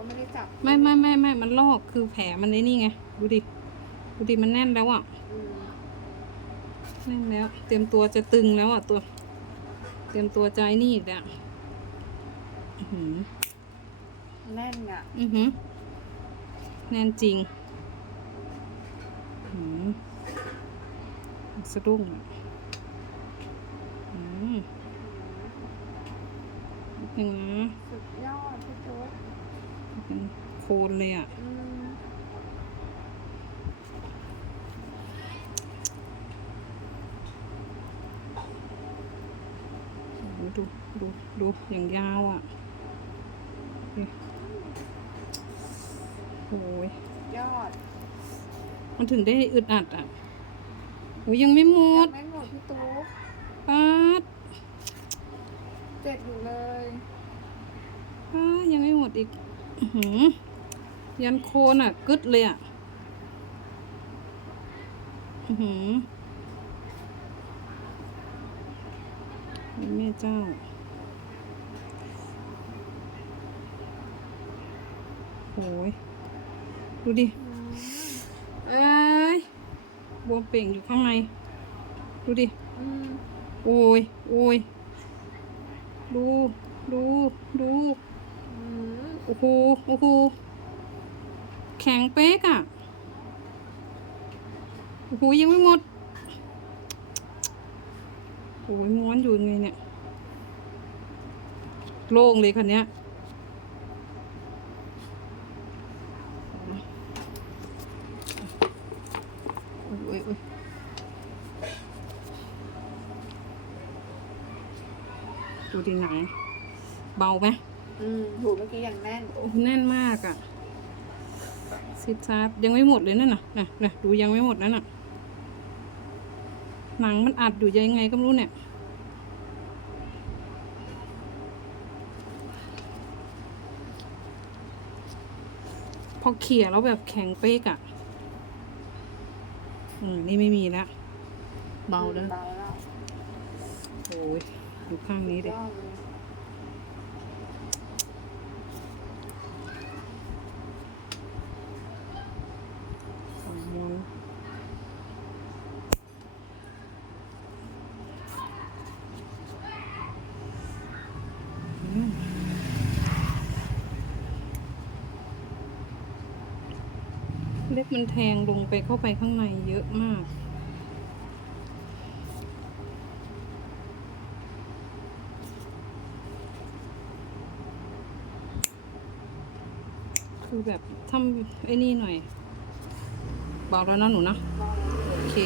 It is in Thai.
ก็ไม่ได้จับไม่ไม่ไม่ไม่มันลอกคือแผลมันในนี่ไง ดูดิ ดูดิ มันแน่นแล้วอะ อืมแน่นแล้ว เตรียมตัวจะตึงแล้วอะตัว เตรียมตัวใจนี่อีกแล้วอือหือ แน่นอะอือหือ แน่นจริงอืมสะดุ้งอะอืมยังไงนะ สุดยอด พี่โจ๊กเป็นโคนเลยอะอืมโอ้โหดูดูดูอย่างยาวอะนี่โอ้ยยอด มันถึงได้อึดอัดอะโอ้ยยังไม่หมยัดงไม่หมดพี่ตุ๊กป้าดเจ็ดอยู่เลยป้าดยังไม่หมดอีกอื้อหือ ยันโคนอะ กึดเลยอะอือหือแม่เจ้าโอ้ยดูดิอืมเอ้ย บวมเป่งอยู่ข้างใน ดูดิอืมโอ้ย โอ้ย ดู ดู ดูอืมโอ้โหโอ้โหแข็งเป๊กอะ่ะโอ้โหยังไม่หมดโอ้ยม้วนอยู่ไงเนี่ย โล่งเลยคันเนี้ยโอ้ยโอ้ยโอ้ยดูดิหนัง เบาไหม อืมหูเมื่อกี้อย่างแน่นโอ้แน่นมากอะ่ะซิดซาดยังไม่หมดเลยนั่นน่ะน่ะน่ะดูยังไม่หมดนั่นน่ะ หนังมันอัดอยู่ยังไงก็ไม่รู้เนี่ย พอเขี่ยแล้วแบบแข็งเป๊กอะ่ะ อืม นี่ไม่มีแล้วเบาแล้วเบาแล้วโอ้ยดูข้างนี้ดิ ยอดเลย สองม้วนอืม เล็บมันแทงลงไปเข้าไปข้างในเยอะมากคือแบบทำไอ้นี่หน่อย บอกแล้วนะหนูนะ โอเค